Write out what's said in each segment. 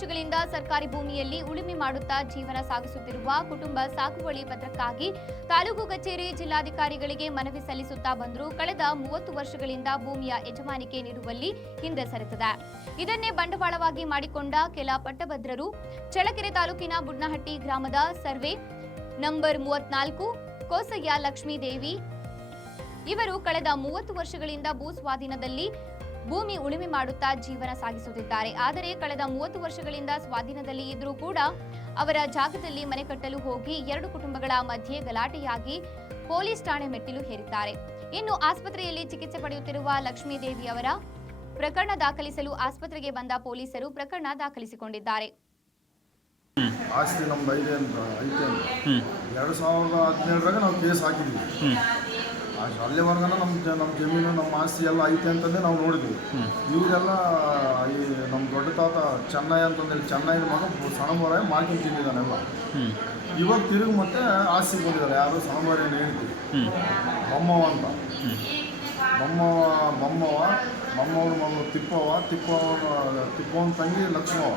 ಸರ್ಕಾರಿ ಭೂಮಿಯಲ್ಲಿ ಉಳುಮೆ ಮಾಡುತ್ತಾ ಜೀವನ ಸಾಗಿಸುತ್ತಿರುವ ಕುಟುಂಬ ಸಾಗುವಳಿ ಪತ್ರಕ್ಕಾಗಿ ತಾಲೂಕು ಕಚೇರಿ ಜಿಲ್ಲಾಧಿಕಾರಿಗಳಿಗೆ ಮನವಿ ಸಲ್ಲಿಸುತ್ತಾ ಬಂದರೂ ಕಳೆದ ಮೂವತ್ತು ವರ್ಷಗಳಿಂದ ಭೂಮಿಯ ಯಜಮಾನಿಕೆ ನೀಡುವಲ್ಲಿ ಹಿಂದೆ ಸರಿದಿದೆ ಇದನ್ನೇ ಬಂಡವಾಳವಾಗಿ ಮಾಡಿಕೊಂಡ ಕೆಲ ಪಟ್ಟಭದ್ರರು, ಚಳ್ಳಕೆರೆ ತಾಲೂಕಿನ ಬುಡ್ನಹಟ್ಟಿ ಗ್ರಾಮದ ಸರ್ವೆ ನಂಬರ್ ಮೂವತ್ನಾಲ್ಕು ಕೋಸಯ್ಯ ಲಕ್ಷ್ಮೀದೇವಿ ಇವರು ಕಳೆದ ಮೂವತ್ತು ವರ್ಷಗಳಿಂದ ಭೂ ಸ್ವಾಧೀನದಲ್ಲಿ ಭೂಮಿ ಉಳುಮೆ ಮಾಡುತ್ತಾ ಜೀವನ ಸಾಗಿಸುತ್ತಿದ್ದಾರೆ. ಆದರೆ ಕಳೆದ ಮೂವತ್ತು ವರ್ಷಗಳಿಂದ ಸ್ವಾಧೀನದಲ್ಲಿ ಇದ್ರೂ ಕೂಡ ಅವರ ಜಾಗದಲ್ಲಿ ಮನೆ ಕಟ್ಟಲು ಹೋಗಿ ಎರಡು ಕುಟುಂಬಗಳ ಮಧ್ಯೆ ಗಲಾಟೆಯಾಗಿ ಪೊಲೀಸ್ ಠಾಣೆ ಮೆಟ್ಟಿಲು ಹೇರಿದ್ದಾರೆ. ಇನ್ನು ಆಸ್ಪತ್ರೆಯಲ್ಲಿ ಚಿಕಿತ್ಸೆ ಪಡೆಯುತ್ತಿರುವ ಲಕ್ಷ್ಮೀದೇವಿ ಅವರ ಪ್ರಕರಣ ದಾಖಲಿಸಲು ಆಸ್ಪತ್ರೆಗೆ ಬಂದ ಪೊಲೀಸರು ಪ್ರಕರಣ ದಾಖಲಿಸಿಕೊಂಡಿದ್ದಾರೆ. ಆಸ್ತಿ ನಮ್ದು ಐತೆ ಅಂತ ಐತೆ ಅಂತ. ಎರಡು ಸಾವಿರದ ಹದಿನೇಳರಾಗ ನಾವು ಕೇಸ್ ಹಾಕಿದ್ವಿ. ಅಲ್ಲಿವರೆಗನ ನಮ್ಮ ಜ ನಮ್ಮ ಜಮೀನು ನಮ್ಮ ಆಸ್ತಿ ಎಲ್ಲ ಐತೆ ಅಂತಂದೇ ನಾವು ನೋಡಿದ್ವಿ. ಇವರೆಲ್ಲ ಈ ನಮ್ಮ ದೊಡ್ಡ ತಾತ ಚೆನ್ನೈ ಅಂತಂದೇಳಿ ಚೆನ್ನೈ ಮಗ ಸಣಮರ ಮಾರ್ಕೆಟ್ ತಿಂದಿದ್ದಾನೆಲ್ಲ ಇವಾಗ ತಿರುಗಿ ಮತ್ತೆ ಆಸ್ತಿ ಬಂದಿದ್ದಾರೆ ಯಾರು ಸಣಮರೇನು ಹೇಳ್ತೀವಿ ಹ್ಞೂ ಬೊಮ್ಮವ ಅಂತ. ಬೊಮ್ಮವ ಬೊಮ್ಮವ ಬೊಮ್ಮವ್ರ ಮಗ ತಿಪ್ಪವ ತಿಪ್ಪವನ ತಿಪ್ಪವನ ತಂಗಿ ಲಕ್ಷ್ಮವ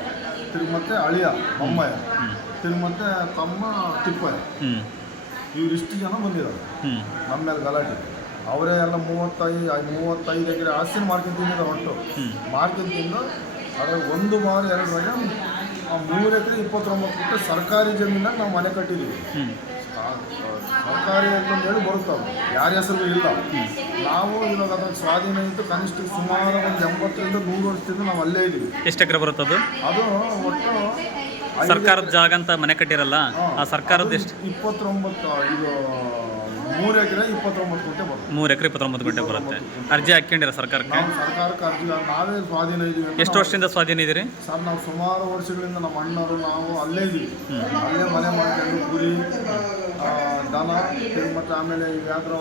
ತಿರುಗಿ ಮತ್ತೆ ಅಳಿಯ ಬೊಮ್ಮಯ್ಯ ತಿರುಗಿ ಮತ್ತೆ ತಮ್ಮ ತಿಪ್ಪಯ್ಯ. ಇವರಿಷ್ಟು ಜನ ಬಂದಿದ್ದಾರೆ. ನಮ್ಮ ಮೇಲೆ ಗಲಾಟೆ. ಅವರೇ ಎಲ್ಲ ಮೂವತ್ತೈದು ಮೂವತ್ತೈದು ಎಕರೆ ಆಸ್ತಿನ ಮಾರ್ಕೆಟ್ ತಿಂದಿದ್ದಾರೆ ಒಟ್ಟು ಮಾರ್ಕೆಟ್ ತಿಂದು ಅದ್ರ ಒಂದು ಬಾರಿ ಎರಡು ಬಾರಿ ಮೂರು ಎಕರೆ ಇಪ್ಪತ್ತೊಂಬತ್ತು ಫುಟ್ ಸರ್ಕಾರಿ ಜಮೀನಾಗ ನಾವು ಮನೆ ಕಟ್ಟಿದ್ದೀವಿ. ಸರ್ಕಾರಿ ಅಂತಂದೇಳಿ ಬರುತ್ತವೆ. ಯಾರ ಹೆಸರು ಇಲ್ಲ. ನಾವು ಇವಾಗ ಅದ್ರ ಸ್ವಾಧೀನ ಇದ್ದು ಕನಿಷ್ಠ ಸುಮಾರು ಒಂದು ಎಂಬತ್ತರಿಂದ ನೂರು ವರ್ಷದಿಂದ ನಾವು ಅಲ್ಲೇ ಇದ್ದೀವಿ ಎಷ್ಟು ಎಕರೆ ಬರುತ್ತದು? ಅದು ಒಟ್ಟು ಸರ್ಕಾರದ ಜಾಗ ಅಂತ ಮನೆ ಕಟ್ಟಿರಲ್ಲ ಆ ಸರ್ಕಾರದ ಎಷ್ಟು? ಇಪ್ಪತ್ತೊಂಬತ್ತು ಇದು ಮೂರು ಎಕರೆ ಇಪ್ಪತ್ತೊಂಬತ್ತು ಗಂಟೆ ಬರುತ್ತೆ. ಮೂರು ಎಕರೆ ಇಪ್ಪತ್ತೊಂಬತ್ತು ಗಂಟೆ ಬರುತ್ತೆ. ಅರ್ಜಿ ಹಾಕ್ಕೊಂಡಿರ ಸರ್ಕಾರಕ್ಕೆ? ನಾವು ಸರ್ಕಾರಕ್ಕೆ ಅರ್ಜಿ ನಾವೇ ಸ್ವಾಧೀನ ಇದೀವಿ ಅಂತ ಎಷ್ಟು ವರ್ಷದಿಂದ ಸ್ವಾಧೀನ ಇದೀರಿ ಸರ್ ನಾವು ಸುಮಾರು ವರ್ಷಗಳಿಂದ ನಮ್ಮ ಅಣ್ಣವರು ನಾವು ಅಲ್ಲೇ ಇದ್ದೀವಿ. ಅಲ್ಲೇ ಮನೆ ಮಾಡ್ಕೊಂಡು ಕುರಿ ಆ, ದನ ಮತ್ತೆ ಆಮೇಲೆ ಯಾವ್ದಾರ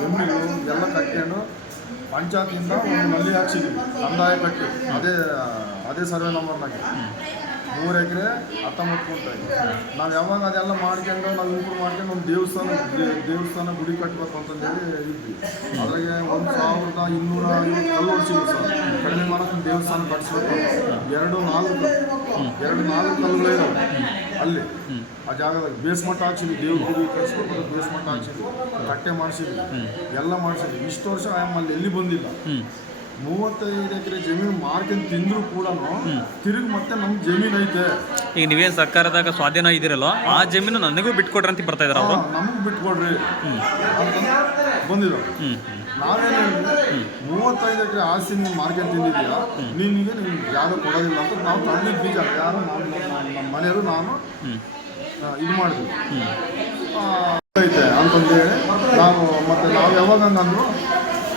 ಎಮ್ಮಿಗಳು ಎಲ್ಲ ಪಂಚಾಯತಿಂದ ಒಂದು ನಲ್ಲಿ ಹಾಕ್ಸಿದ್ವಿ. ಕಂದಾಯ ಕಟ್ಟಿ ಅದೇ ಅದೇ ಸರ್ವೆ ನಂಬರ್ನಾಗೆ ಮೂರು ಎಕರೆ ಹತ್ತೊಂಬತ್ತು ಗುಂಟೆ. ನಾವು ಯಾವಾಗ ಅದೆಲ್ಲ ಮಾಡ್ಕೊಂಡು, ನಾವು ಇಂಪ್ರೂವ್ ಮಾಡ್ಕೊಂಡು ಒಂದು ದೇವಸ್ಥಾನ ದೇವಸ್ಥಾನ ಗುಡಿ ಕಟ್ಟಬೇಕು ಅಂತಂದೇಳಿ ಇದ್ವಿ. ಅದ್ರಾಗೆ ಒಂದು ಸಾವಿರದ ಇನ್ನೂರ ಐವತ್ತು ಕಲ್ಲು ಸರ್. ಕಡಿಮೆ ಮಾಡೋಕೆ ದೇವಸ್ಥಾನ ಕಟ್ಸ್ಬೇಕು. ಎರಡು ನಾಲ್ಕು ಎರಡು ನಾಲ್ಕು ಕಲ್ಲುಗಳೇ ಅಲ್ಲಿ ಆ ಜಾಗದಾಗ ಬೇಸ್ಮೆಂಟ್ ಹಾಕ್ಸಿದ್ವಿ ದೇವ್ರ ಗುಡಿ ಕಟ್ಸ್ಬೇಕು ಬೇಸ್ಮೆಂಟ್ ಹಾಕ್ಸಿದ್ವಿ ಕಟ್ಟೆ ಮಾಡಿಸಿದ್ವಿ ಎಲ್ಲ ಮಾಡಿಸಿದ್ವಿ. ಇಷ್ಟು ವರ್ಷ ಆಮೇಲೆ ಎಲ್ಲಿ ಬಂದಿಲ್ಲ. ಮೂವತ್ತೈದು ಎಕರೆ ಜಮೀನು ಮಾರ್ಕೆಟ್ ತಿಂದ್ರು ಕೂಡ ತಿರುಗಿ ಮತ್ತೆ ನಮ್ಮ ಜಮೀನು ಐತೆ. ಈಗ ನೀವೇನು ಸರ್ಕಾರದಾಗ ಸ್ವಾಧೀನ ಇದ್ದೀರಲ್ಲ ಆ ಜಮೀನು ನನಗೂ ಬಿಟ್ಕೊಡ್ರಿ ಅಂತ ಬರ್ತಾ ಇದಾರೆ ಅವರು. ನಮಗೆ ಬಿಟ್ಕೊಡ್ರಿ. ಬಂದಿದ್ರು ನಾವೇನು ಮೂವತ್ತೈದು ಎಕರೆ ಆಸ್ತಿ ನೀವು ಮಾರ್ಕೆಟ್ ತಿಂದಿದ್ಯಾ? ನಿನಗೆ ನಿಮ್ಗೆ ಯಾರು ಕೊಡೋದಿಲ್ಲ ಅಂತ ನಾವು ತಂದಿದ್ದು ಬೀಜ ಯಾರು ನಮ್ಮ ನಮ್ಮ ಮನೆಯವರು ನಾನು ಇದು ಮಾಡಿದ್ವಿ. ಐತೆ ಅಂತಂದೇಳಿ ನಾವು ಮತ್ತೆ ನಾವು ಯಾವಾಗ ಹಂಗಂದ್ರು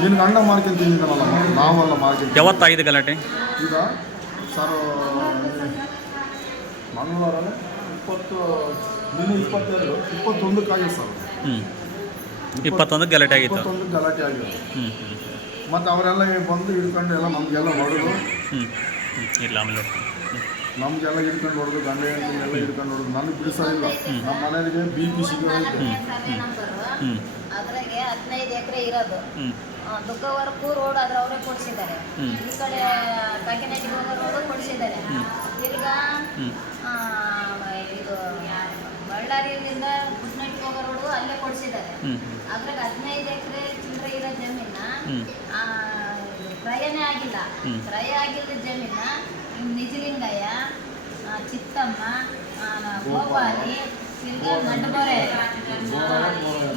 ನಿನ್ಗೆ ಅಣ್ಣ ತಿಂದಿದ್ದಾನಲ್ಲ ನಾವಲ್ಲ ಮಾರ್ಕೆಟ್ ಯಾವತ್ತಾಗಿದೆ ಗಲಾಟೆ? ಈಗ ಸರ್ ಮಂಗಳವಾರ ಇಪ್ಪತ್ತು ನಿನ್ನೆ ಇಪ್ಪತ್ತೆರಡು ಇಪ್ಪತ್ತೊಂದಕ್ಕಾಗಿದೆ ಸರ್. ಹ್ಞೂ ಇಪ್ಪತ್ತೊಂದು ಗಲಾಟೆ ಆಗಿತ್ತು. ಇಪ್ಪತ್ತೊಂದು ಗಲಾಟೆ ಆಗಿದೆ ಹ್ಞೂ ಹ್ಞೂ ಮತ್ತು ಅವರೆಲ್ಲ ಬಂದು ಹಿಡ್ಕೊಂಡು ಎಲ್ಲ ನಮಗೆಲ್ಲ ಹೊಡೆದು ಹ್ಞೂ ಹ್ಞೂ ಇಲ್ಲ ಆಮೇಲೆ ನಮಗೆಲ್ಲ ಹಿಡ್ಕೊಂಡು ಹೊಡೆದು ಗಂಡ ಎಲ್ಲ ಹಿಡ್ಕೊಂಡು ಹೊಡೆದು ನನಗೆ ಬಿಡಿಸೋದಿಲ್ಲ ನಮ್ಮ ಮನೆಯವರಿಗೆ ಬಿ ಪಿ ಸಿಗೋದು ಹ್ಞೂ ನಂಬರು ಹ್ಞೂ ಅದ್ರಾಗೆ ಹದಿನೈದು ಎಕರೆ ಇರೋದು. ಆ, ರೋಡ್ ಅದ್ರ ಅವರೇ ಕೊಡಿಸಿದ್ದಾರೆ. ಈ ಕಡೆ ಕಾಕಿನಾಡಿಗೆ ಹೋಗೋ ರೋಡು ಕೊಡಿಸಿದ್ದಾರೆ. ತಿರ್ಗಾ ಆ, ಇದು ಬಳ್ಳಾರಿಯಿಂದ ಗುಡ್ನಟ್ಟಿಗೆ ಹೋಗೋ ರೋಡು ಅಲ್ಲೇ ಕೊಡಿಸಿದ್ದಾರೆ. ಅದ್ರಾಗ ಹದಿನೈದು ಎಕರೆ ಚಿಲ್ಲರೆ ಇರೋ ಜಮೀನ ಕ್ರಯನೇ ಆಗಿಲ್ಲ. ಕ್ರಯ ಆಗಿಲ್ಲದ ಜಮೀನ ನಿಜಲಿಂಗಯ್ಯ ಚಿತ್ತಮ್ಮ ಗೋಪಾಲಿ ತಿರ್ಗಾ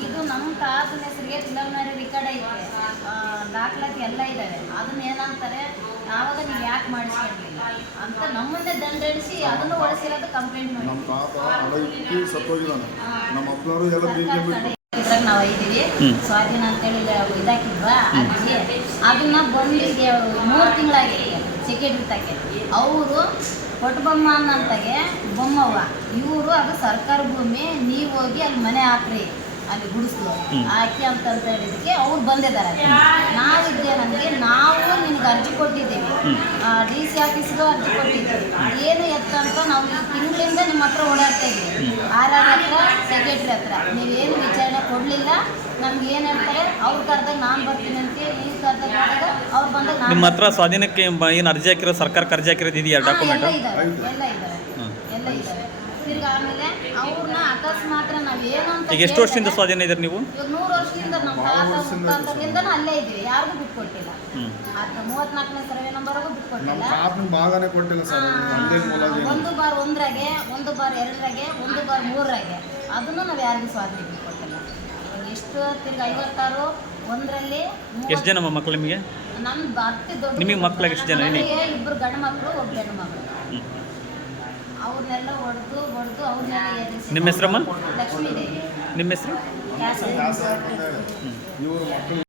ಇದು ನಮ್ಮ ತಾತನ ಹೆಸರಿಗೆ ಫಿಲಮ್ನರಿ ರಿಕಾರ್ಡ್ ಐತೆ ಆ, ದಾಖಲಾತಿ ಎಲ್ಲ ಇದ್ದಾವೆ ಅದನ್ನ ಏನಂತಾರೆ ಆವಾಗ ನೀವು ಯಾಕೆ ಮಾಡಿಸ್ಕೊಂಡಿಲ್ಲ? ಅಂತ ನಮ್ಮನ್ನೇ ದಂಡಡಿಸಿ ಅದನ್ನು ಒಳಸಿರೋದು ಕಂಪ್ಲೇಂಟ್ ಮಾಡಿ. ನಮ್ಮ ತಾತ ಹಳಕ್ಕಿ ಸತ್ತೋಗಿದ್ದಾನೆ. ನಮ್ಮ ಅಪ್ಪನವರು ಎಲ್ಲ ಬೀದಿಗೆ ಬಿಟ್ಟು. ಇದ್ರಾಗ ನಾವು ಐದೀವಿ ಹ್ಮ್. ಸ್ವಾಧೀನ ಅಂತೇಳಿ ಇದಾಕಿದ್ವಾ ಅರ್ಜಿ ಅದನ್ನ ಬಂದಿಗೆ ಮೂರು ತಿಂಗಳಾಗಿದೆ ಸೆಕ್ರೆಟ್ರಿ ತಗೆ ಅವರು ಕೊಟ್ಟಬೊಮ್ಮ ಅನ್ನಂತಾಗೆ ಬೊಮ್ಮವ್ವ. ಇವರು ಅದು ಸರ್ಕಾರ ಭೂಮಿ ನೀವು ಹೋಗಿ ಅಲ್ಲಿ ಮನೆ ಹಾಕ್ರಿ ಅಲ್ಲಿ ಗುಡಿಸ್ಲು. ಹಾಕಿ ಅಂತ ಹೇಳಿದಕ್ಕೆ ಅವ್ರು ಬಂದಿದ್ದಾರೆ ನಾವಿದ್ದೇನಂದ್ರೆ ನಾವು ನಿನ್ಗೆ ಅರ್ಜಿ ಕೊಟ್ಟಿದ್ದೀವಿ. ಡಿ ಸಿ ಆಫೀಸ್ಗೂ ಅರ್ಜಿ ಕೊಟ್ಟಿದ್ದೀವಿ. ಏನು ಎತ್ತ ಅಂತ ನಾವು ಈ ತಿಂಗಳಿಂದ ನಿಮ್ಮ ಹತ್ರ ಓಡಾಡ್ತಾ ಇದ್ದೀವಿ. ಆರ್ ಆರ್ ಹತ್ರ ಸೆಕ್ರೆಟ್ರಿ ಹತ್ರ. ನೀವೇನು ವಿಚಾರಣೆ ಕೊಡಲಿಲ್ಲ. ನಮ್ಗೆ ಏನು ಹೇಳ್ತಾರೆ ಅವ್ರ ಕರ್ದಾಗ ನಾನು ಬರ್ತೀನಿ ಅಂತ ಈ ಕರ್ದಾಗ ಹೋದಾಗ ಅವ್ರು ಬಂದಾಗ ನಾನು ನಿಮ್ಮ ಹತ್ರ ಸ್ವಾಧೀನಕ್ಕೆ ಏನು ಅರ್ಜಿ ಹಾಕಿರೋ ಸರ್ಕಾರಕ್ಕೆ ಅರ್ಜಿ ಹಾಕಿರೋದು ಇದೆಯಾ ಡಾಕ್ಯುಮೆಂಟ್ ಈಗ ಎಷ್ಟು ವರ್ಷದಿಂದ ಸ್ವಾಧೀನ ಇದ್ದೀರಿ ನೀವು? ಒಂದೇ ಮೂಲ ಆ, ಒಂದು ಬಾರ್ ಒಂದ್ರಾಗೆ ಒಂದು ಬಾರ್ ಎರಡರಾಗೆ ಒಂದು ಬಾರ್ ಮೂರರಾಗೆ. ಅದನ್ನು ನಾವು ಯಾರಿಗೂ ಸ್ವಾಧೀನ ಬಿಟ್ಕೊಟ್ಟಿಲ್ಲ ಎಷ್ಟು ತಿರ್ಗಿ ಐವತ್ತಾರು ಒಂದರಲ್ಲಿ ಎಷ್ಟು ಜನ ಮಕ್ಕಳು ನಿಮಗೆ? ದೊಡ್ಡ ನಿಮಗೆ ಮಕ್ಕಳು ಎಷ್ಟು ಜನ? ನನಗೆ ಗಂಡ ಮಕ್ಕಳು ಒಬ್ಬ ಹೆಣ್ಣು ಮಗಳು. ಅವ್ರನ್ನೆಲ್ಲ ಹೊಡೆದು ಹೊಡೆದು ಅವ್ರನ್ನೆಲ್ಲ ಎದುರಿಸಿ ನಿಮ್ಮ ಹೆಸರಮ್ಮ? ಲಕ್ಷ್ಮೀ ದೇವಿ ನಿಮ್ಮ ಹೆಸರು? ಕ್ಯಾಸೆ ಇವರು ಮಕ್ಕಳು